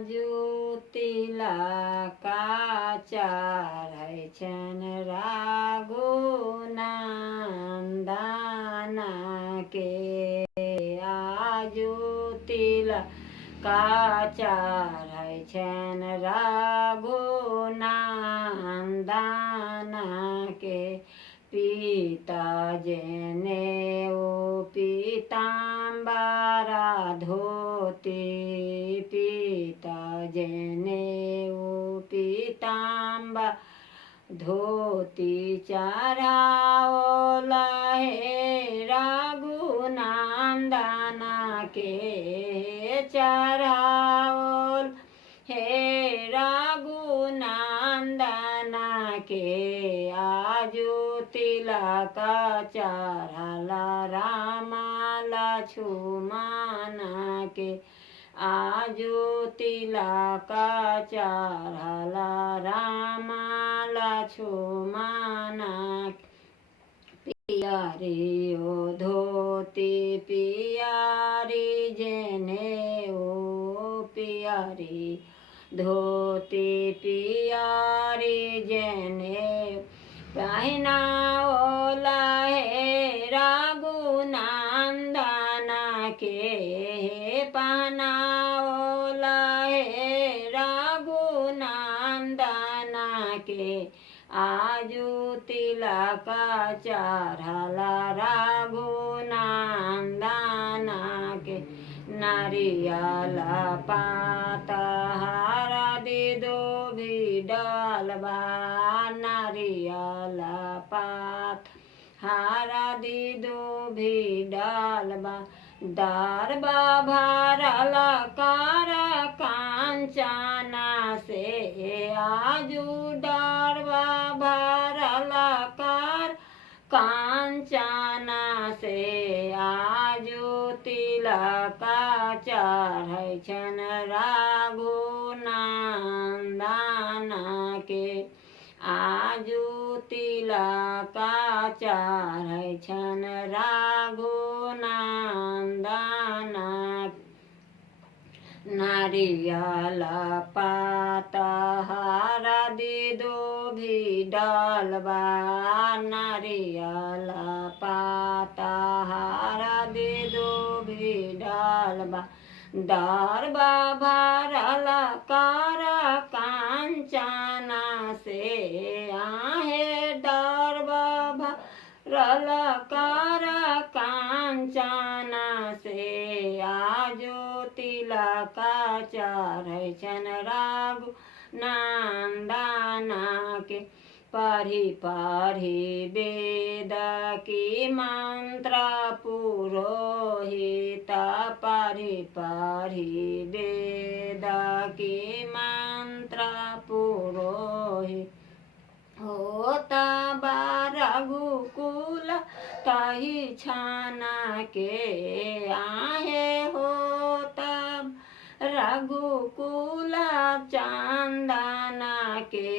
आजु तिलका चढ़ै छनि रघुनंदन के। आजु तिलका चढ़ै छनि रघुनंदन के। पीता जनेऊ पीताम्बर धोती, पीता जनेऊ पीताम्बर धोती चढ़ाओ लहे रघुनंदन के। चढ़ाओ हे रघुनंदन के। आजु तिलका चढ़ल राम लक्ष्मण के। आजु तिलका चढ़ल राम लक्ष्मण पियरी ओ धोती पियरी जनेऊ, पियरी धोती पियरी जनेऊ पहिनाओ लहे रघुनंदन के। पहनाओ लहे रघुनंदन के। आजु तिलका चढ़ल रघुनंदन के। नारियल पात हरदि दूबि डालबा, नारियल पात हरदि दूबि डालबा। दरबा भरल कर कांचन से। आजु दरबा भरल कर कांचन से। आजु तिलका चढ़ै छनि रघुनंदन के। आजु तिलका चढ़ै छनि रघुनंदन। नारियल पात हरदि दूबि डालबा, नारियल पात हरदि दूबि डालबा। दरबा भरल कर कांचन से। आहे दरबा भरल कर कांचन से। आजु तिलका चढ़ै छनि रघुनंदन के। पढ़ी पढ़ी वेद की मंत्र पुरोहित, पढ़ी पढ़ी वेद की मंत्र पुरोहित। होत रघुकुल तहि छन के। आहे होत रघुकुल चंदन के।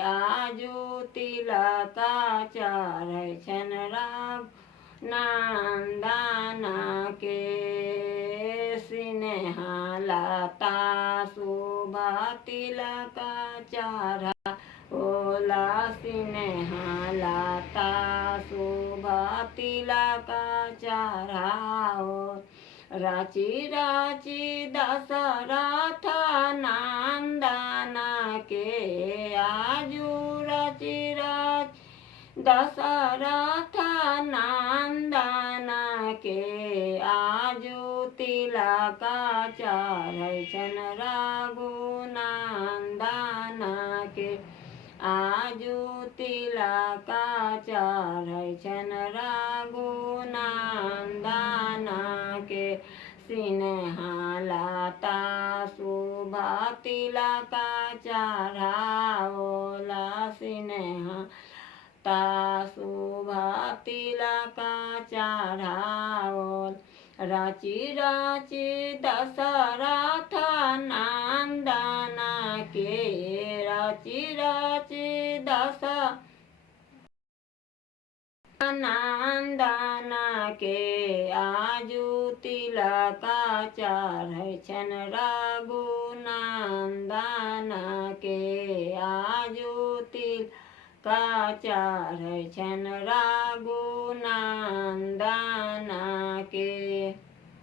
आजु तिलका चढ़ै छनि रघुनंदन के। स्नेहा लता शोभा तिलका चढ़ाओला, स्नेहा लता शोभा तिलका चढ़ाओ। रचि रचि दशरथ नंदन के। आजु रचि रचि दशरथ नंदन के। आजु तिलका चढ़ै छनि रघुनंदन के। आजु तिलका चढ़ै छनि रघुनंदन के। स्नेहा लता शोभा तिलका चढ़ाओला, स्नेहा लता शोभा तिलका चढ़ाओल। रचि रचि दशरथ नंदन के। रचि रचि दशरथ नंदन के। आजु तिलका चढ़ै छनि रघुनंदन के आजू तिलका चढ़ै छनि रघुनंदन के।